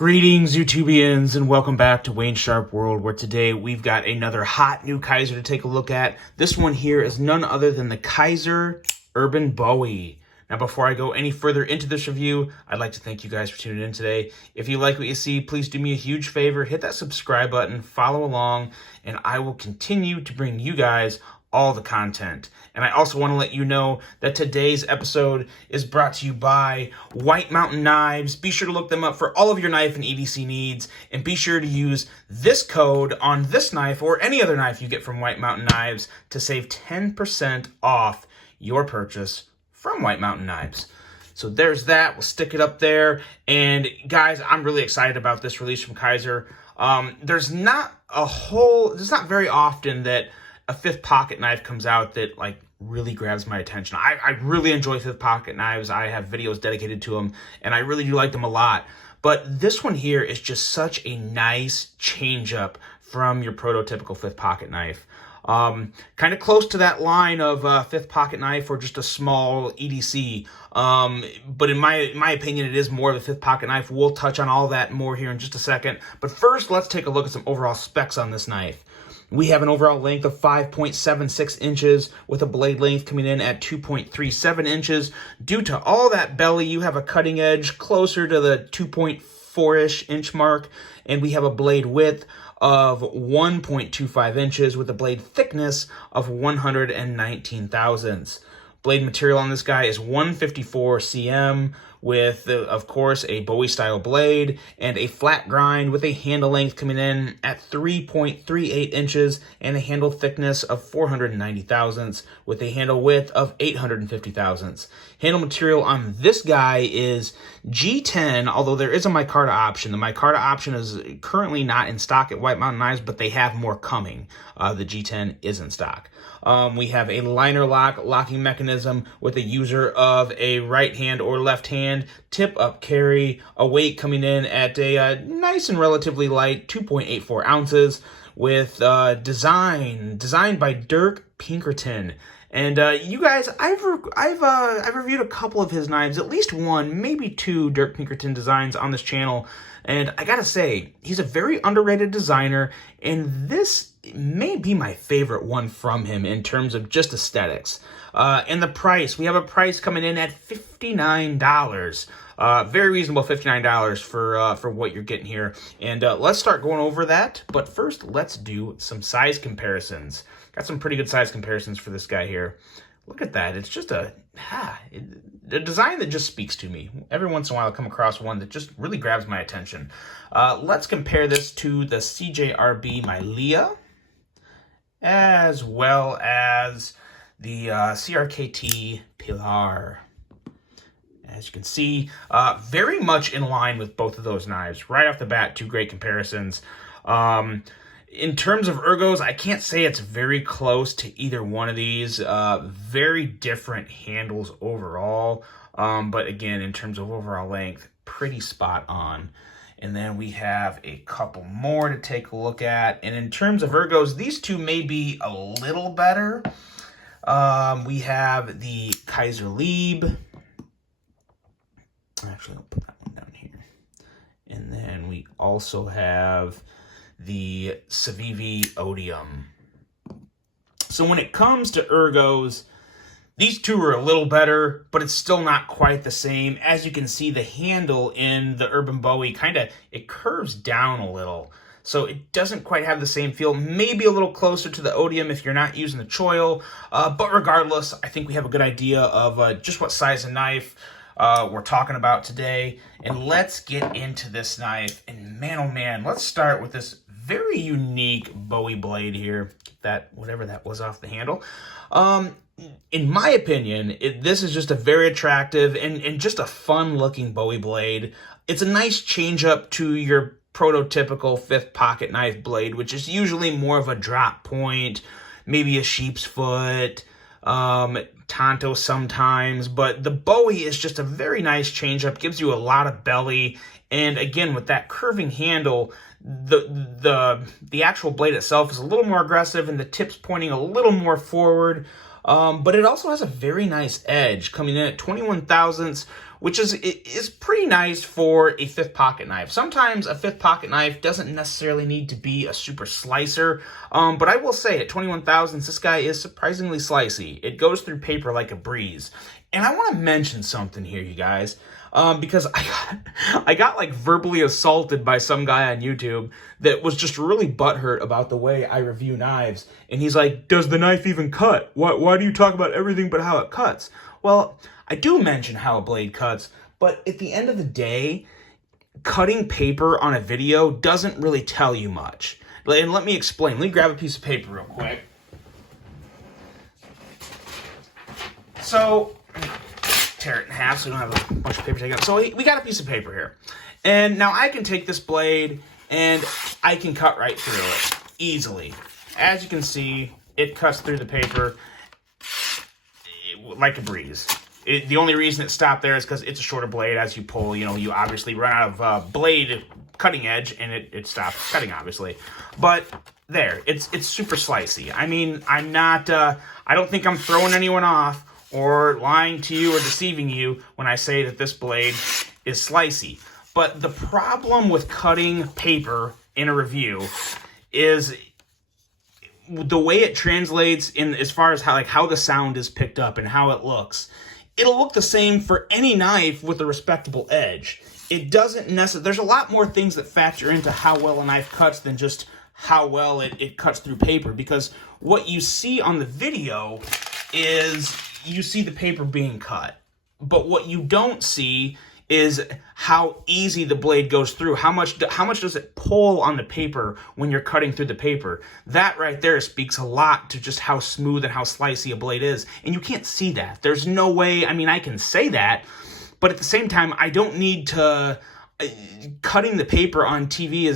Greetings, YouTubians, and welcome back to Wayne Sharp World, where today we've got another hot new Kizer to take a look at. This one here is none other than the Kizer Urban Bowie. Now, before I go any further into this review, I'd like to thank you guys for tuning in today. If you like what you see, please do me a huge favor, hit that subscribe button, follow along, and I will continue to bring you guys all the content. And I also want to let you know that today's episode is brought to you by White Mountain Knives. Be sure to look them up for all of your knife and EDC needs, and be sure to use this code on this knife or any other knife you get from White Mountain Knives to save 10% off your purchase from White Mountain Knives. So there's that. We'll stick it up there. And guys, I'm really excited about this release from Kizer. There's not very often that a fifth pocket knife comes out that really grabs my attention. I really enjoy fifth pocket knives. I have videos dedicated to them, and I really do like them a lot. But this one here is just such a nice change up from your prototypical fifth pocket knife. Kind of close to that line of fifth pocket knife or just a small EDC. But in my opinion, it is more of a fifth pocket knife. We'll touch on all that more here in just a second. But first, let's take a look at some overall specs on this knife. We have an overall length of 5.76 inches with a blade length coming in at 2.37 inches. Due to all that belly, you have a cutting edge closer to the 2.4-ish inch mark, and we have a blade width of 1.25 inches with a blade thickness of 119 thousandths. Blade material on this guy is 154 cm with, of course, a Bowie-style blade and a flat grind with a handle length coming in at 3.38 inches and a handle thickness of 490 thousandths with a handle width of 850 thousandths. Handle material on this guy is G10, although there is a micarta option. The micarta option is currently not in stock at White Mountain Knives, but they have more coming. The G10 is in stock. We have a liner locking mechanism with a user of a right hand or left hand tip up carry, a weight coming in at a nice and relatively light 2.84 ounces with designed by Dirk Pinkerton. And you guys, I've reviewed a couple of his knives, at least one, maybe two Dirk Pinkerton designs on this channel. And I gotta say, he's a very underrated designer, and this may be my favorite one from him in terms of just aesthetics. And the price, we have a price coming in at $59. Very reasonable $59 for what you're getting here. And let's start going over that. But first, let's do some size comparisons. Got some pretty good size comparisons for this guy here. Look at that. It's just a design that just speaks to me. Every once in a while, I come across one that just really grabs my attention. Let's compare this to the CJRB Mylea, as well as the CRKT Pilar. As you can see, very much in line with both of those knives. Right off the bat, two great comparisons. In terms of ergos, I can't say it's very close to either one of these. Very different handles overall. But again, in terms of overall length, pretty spot on. And then we have a couple more to take a look at. And in terms of ergos, these two may be a little better. We have the Kizer Lieb. Actually, I'll put that one down here. And then we also have the Civivi Odium. So when it comes to ergos, these two are a little better, but it's still not quite the same. As you can see, the handle in the Urban Bowie it curves down a little. So it doesn't quite have the same feel. Maybe a little closer to the Odium if you're not using the choil. But regardless, I think we have a good idea of just what size of knife we're talking about today. And let's get into this knife. And man, oh man, let's start with this very unique Bowie blade here. Get that, whatever that was, off the handle. In my opinion, this is just a very attractive and just a fun-looking Bowie blade. It's a nice change up to your prototypical fifth pocket knife blade, which is usually more of a drop point, maybe a sheep's foot, Tonto sometimes, but the Bowie is just a very nice change up, gives you a lot of belly, and again, with that curving handle, the actual blade itself is a little more aggressive and the tip's pointing a little more forward. But it also has a very nice edge coming in at 21 thousandths which is pretty nice for a fifth pocket knife. Sometimes a fifth pocket knife doesn't necessarily need to be a super slicer, but I will say at 21 thousandths, this guy is surprisingly slicey. It goes through paper like a breeze. And I want to mention something here, you guys, because I got like verbally assaulted by some guy on YouTube that was just really butthurt about the way I review knives. And he's like, does the knife even cut? Why do you talk about everything but how it cuts? Well, I do mention how a blade cuts, but at the end of the day, cutting paper on a video doesn't really tell you much. And let me explain. Let me grab a piece of paper real quick. So, tear it in half so we don't have a bunch of paper taken up. So we got a piece of paper here. And now I can take this blade and I can cut right through it easily. As you can see, it cuts through the paper like a breeze. The only reason it stopped there is because it's a shorter blade. As you pull, you obviously run out of blade cutting edge, and it stops cutting, obviously. But there, it's super slicey. I mean, I'm not, I don't think I'm throwing anyone off or lying to you or deceiving you when I say that this blade is slicey. But the problem with cutting paper in a review is the way it translates in as far as how the sound is picked up and how it looks. It'll look the same for any knife with a respectable edge. It doesn't necessarily, there's a lot more things that factor into how well a knife cuts than just how well it cuts through paper, because what you see on the video is you see the paper being cut. But what you don't see is how easy the blade goes through. How much does it pull on the paper when you're cutting through the paper? That right there speaks a lot to just how smooth and how slicey a blade is. And you can't see that. There's no way, I mean, I can say that, but at the same time, I don't need to... Cutting the paper on TV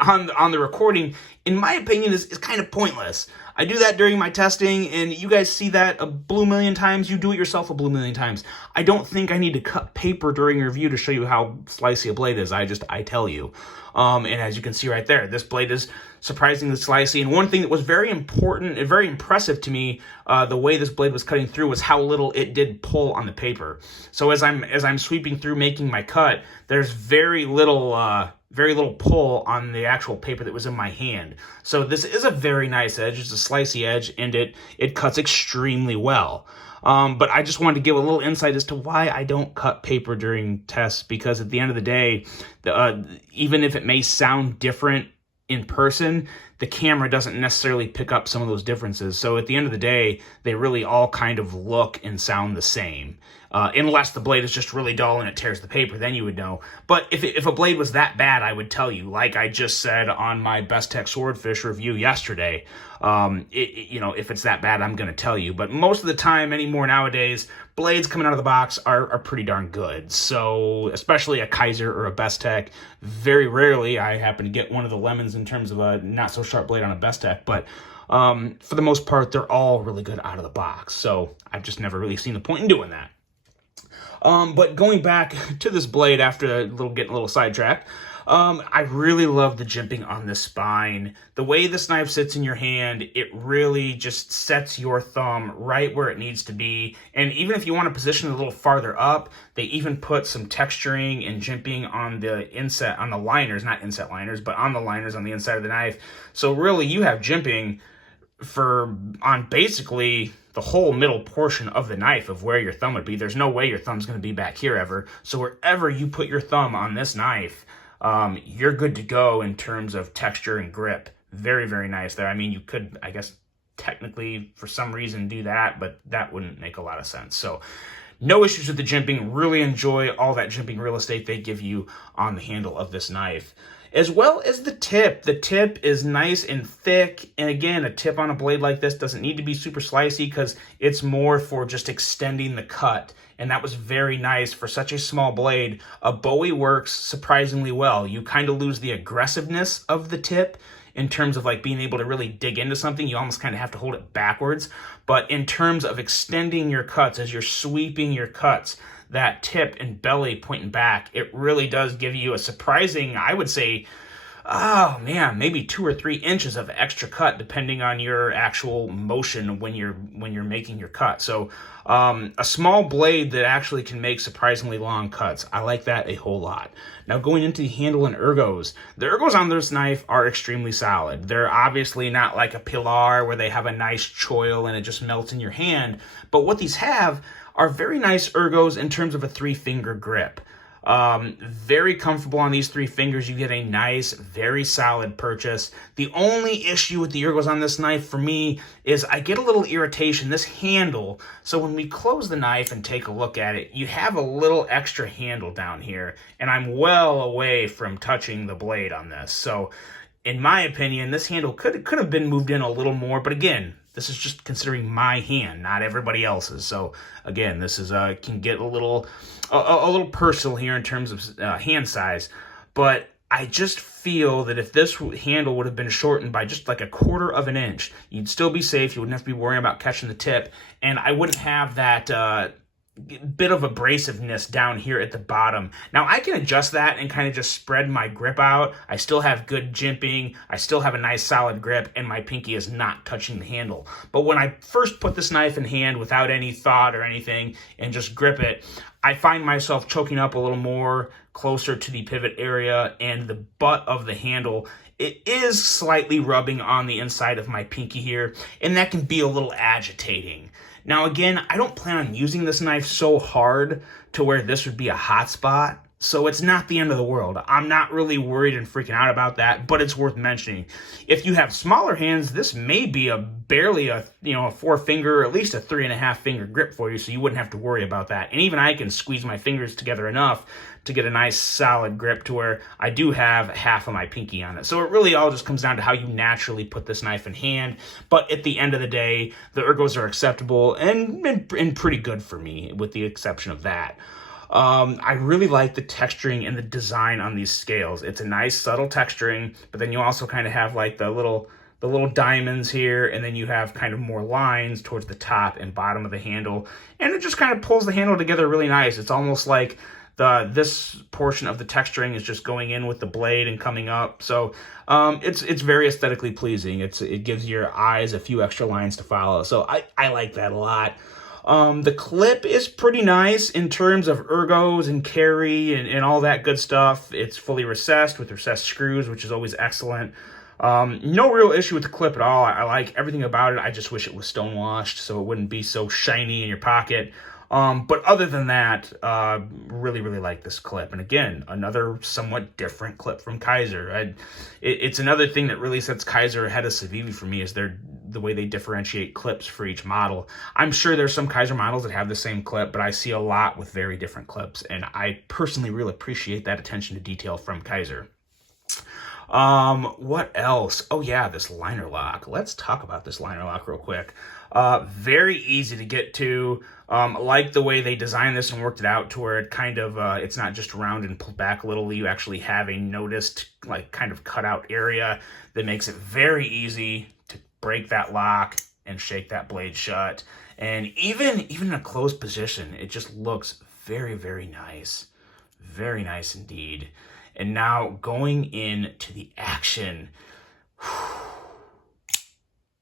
on the recording, in my opinion, is kind of pointless. I do that during my testing, and you guys see that a blue million times. You do it yourself a blue million times. I don't think I need to cut paper during a review to show you how slicey a blade is. I tell you. And as you can see right there, this blade is surprisingly slicey. And one thing that was very important and very impressive to me, the way this blade was cutting through, was how little it did pull on the paper. So as I'm sweeping through making my cut, there's very little pull on the actual paper that was in my hand. So this is a very nice edge. It's a slicey edge, and it cuts extremely well. But I just wanted to give a little insight as to why I don't cut paper during tests, because at the end of the day, even if it may sound different in person, the camera doesn't necessarily pick up some of those differences. So at the end of the day, they really all kind of look and sound the same. Unless the blade is just really dull and it tears the paper, then you would know. But if a blade was that bad, I would tell you, like I just said on my Best Tech Swordfish review yesterday. If it's that bad, I'm going to tell you. But most of the time anymore nowadays, blades coming out of the box are pretty darn good. So especially a Kizer or a Best Tech. Very rarely I happen to get one of the lemons in terms of a not so sharp blade on a Best Tech. But for the most part, they're all really good out of the box. So I've just never really seen the point in doing that. But going back to this blade after getting a little sidetracked, I really love the jimping on the spine. The way this knife sits in your hand, it really just sets your thumb right where it needs to be. And even if you want to position it a little farther up, they even put some texturing and jimping on the liners, not inset liners, but on the liners on the inside of the knife. So really you have jimping on basically the whole middle portion of the knife of where your thumb would be. There's no way your thumb's going to be back here ever. So wherever you put your thumb on this knife, you're good to go in terms of texture and grip. Very, very nice there. I mean, you could, I guess, technically for some reason do that, but that wouldn't make a lot of sense. So no issues with the jimping. Really enjoy all that jimping real estate they give you on the handle of this knife. As well as the tip. The tip is nice and thick. And again, a tip on a blade like this doesn't need to be super slicey because it's more for just extending the cut. And that was very nice for such a small blade. A Bowie works surprisingly well. You kind of lose the aggressiveness of the tip in terms of being able to really dig into something. You almost kind of have to hold it backwards. But in terms of extending your cuts, as you're sweeping your cuts, that tip and belly pointing back, it really does give you a surprising, I would say, oh man, maybe 2 or 3 inches of extra cut depending on your actual motion when you're making your cut. So a small blade that actually can make surprisingly long cuts. I like that a whole lot. Now going into the handle and ergos. The ergos on this knife are extremely solid. They're obviously not like a Pilar where they have a nice choil and it just melts in your hand. But what these have are very nice ergos in terms of a 3-finger grip. Very comfortable on these 3 fingers. You get a nice, very solid purchase. The only issue with the ergos on this knife for me is I get a little irritation. This handle, so when we close the knife and take a look at it, you have a little extra handle down here, and I'm well away from touching the blade on this. So in my opinion, this handle could have been moved in a little more, but again, this is just considering my hand, not everybody else's. So again, this is can get a little personal here in terms of hand size, but I just feel that if this handle would have been shortened by just like a 1/4 of an inch, you'd still be safe. You wouldn't have to be worrying about catching the tip, and I wouldn't have that bit of abrasiveness down here at the bottom. Now I can adjust that and kind of just spread my grip out. I still have good jimping. I still have a nice solid grip, and my pinky is not touching the handle. But when I first put this knife in hand without any thought or anything and just grip it, I find myself choking up a little more closer to the pivot area, and the butt of the handle, it is slightly rubbing on the inside of my pinky here, and that can be a little agitating. Now again, I don't plan on using this knife so hard to where this would be a hot spot, so it's not the end of the world. I'm not really worried and freaking out about that, but it's worth mentioning. If you have smaller hands, this may be barely a 4-finger, at least a 3.5-finger grip for you, so you wouldn't have to worry about that. And even I can squeeze my fingers together enough to get a nice solid grip to where I do have half of my pinky on it. So it really all just comes down to how you naturally put this knife in hand. But at the end of the day, the ergos are acceptable and pretty good for me, with the exception of that. I really like the texturing and the design on these scales. It's a nice subtle texturing, but then you also kind of have like the little diamonds here, and then you have kind of more lines towards the top and bottom of the handle, and it just kind of pulls the handle together really nice. It's almost like this portion of the texturing is just going in with the blade and coming up. So it's very aesthetically pleasing. It gives your eyes a few extra lines to follow. So I like that a lot. The clip is pretty nice in terms of ergos and carry and all that good stuff. It's fully recessed with recessed screws, which is always excellent. No real issue with the clip at all. I like everything about it. I just wish it was stone washed so it wouldn't be so shiny in your pocket. But other than that, really like this clip. And again, another somewhat different clip from Kizer. It's another thing that really sets Kizer ahead of Civivi for me, is the way they differentiate clips for each model. I'm sure there's some Kizer models that have the same clip, but I see a lot with very different clips. And I personally really appreciate that attention to detail from Kizer. What else? Oh yeah, this liner lock. Let's talk about this liner lock real quick. Very easy to get to. Like the way they designed this and worked it out to where it kind of, it's not just round and pulled back a little. You actually have a noticed, like, kind of cutout area that makes it very easy to break that lock and shake that blade shut. And even in a closed position, it just looks very nice. Very nice indeed. And now going into the action.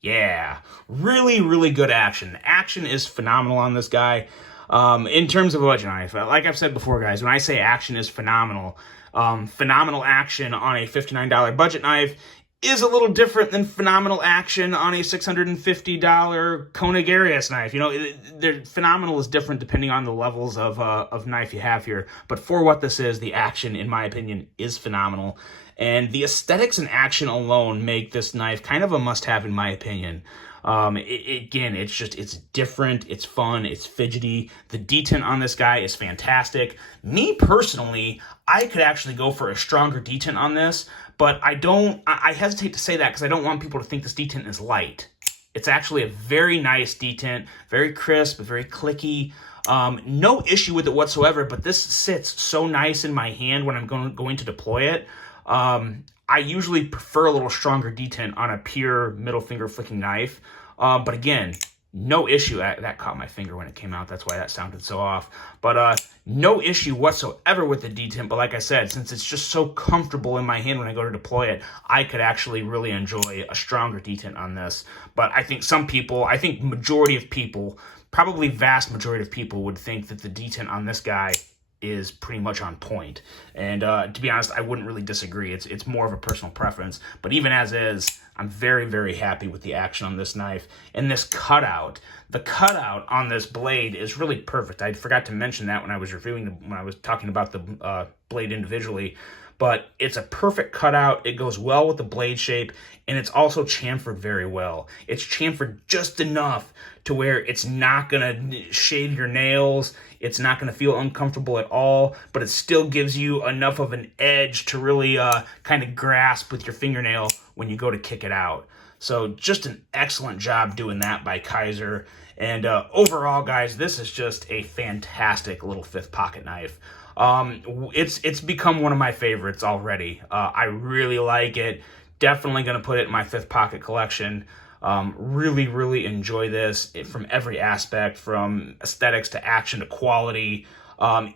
Yeah, really good action. Action is phenomenal on this guy. In terms of a budget knife, like I've said before, guys, when I say action is phenomenal, phenomenal action on a $59 budget knife is a little different than phenomenal action on a $650 Koenig Arius knife. You know, phenomenal is different depending on the levels of knife you have here. But for what this is, the action, in my opinion, is phenomenal. And the aesthetics and action alone make this knife kind of a must-have, in my opinion. Again, it's different, it's fun, it's fidgety. The detent on this guy is fantastic. Me personally, I could actually go for a stronger detent on this, but I hesitate to say that because I don't want people to think this detent is light. It's actually a very nice detent, very crisp, very clicky. No issue with it whatsoever, but this sits so nice in my hand when I'm going to deploy it. I usually prefer a little stronger detent on a pure middle finger flicking knife. But again, no issue. That caught my finger when it came out. That's why that sounded so off. But No issue whatsoever with the detent, but like I said, since it's just so comfortable in my hand when I go to deploy it, I could actually really enjoy a stronger detent on this. But I think majority of people, probably vast majority of people, would think that the detent on this guy is pretty much on point. And to be honest, I wouldn't really disagree. It's more of a personal preference. But even as is, I'm very, very happy with the action on this knife. And this cutout, the cutout on this blade is really perfect. I forgot to mention that when I was when I was talking about the blade individually. But it's a perfect cutout. It goes well with the blade shape, and it's also chamfered very well. It's chamfered just enough to where it's not going to shave your nails. It's not going to feel uncomfortable at all, but it still gives you enough of an edge to really kind of grasp with your fingernail when you go to kick it out. So just an excellent job doing that by Kizer. And overall, guys, this is just a fantastic little fifth pocket knife. It's become one of my favorites already. I really like it. Definitely going to put it in my fifth pocket collection. Really, really enjoy this from every aspect, from aesthetics to action to quality.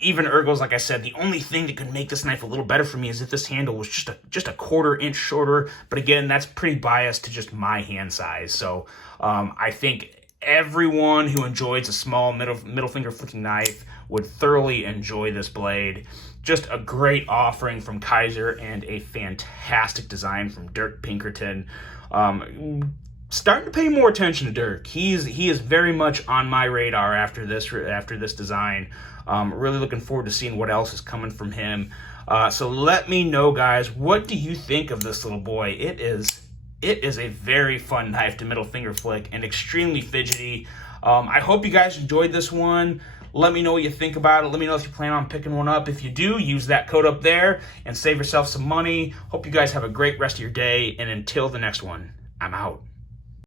Even ergos, like I said, the only thing that could make this knife a little better for me is if this handle was just a quarter inch shorter. But again, that's pretty biased to just my hand size. So I think everyone who enjoys a small middle finger flicking knife would thoroughly enjoy this blade. Just a great offering from Kizer and a fantastic design from Dirk Pinkerton. Starting to pay more attention to Dirk. He is very much on my radar after this design. Really looking forward to seeing what else is coming from him. So let me know, guys, what do you think of this little boy? It is a very fun knife to middle finger flick and extremely fidgety. I hope you guys enjoyed this one. Let me know what you think about it. Let me know if you plan on picking one up. If you do, use that code up there and save yourself some money. Hope you guys have a great rest of your day. And until the next one, I'm out.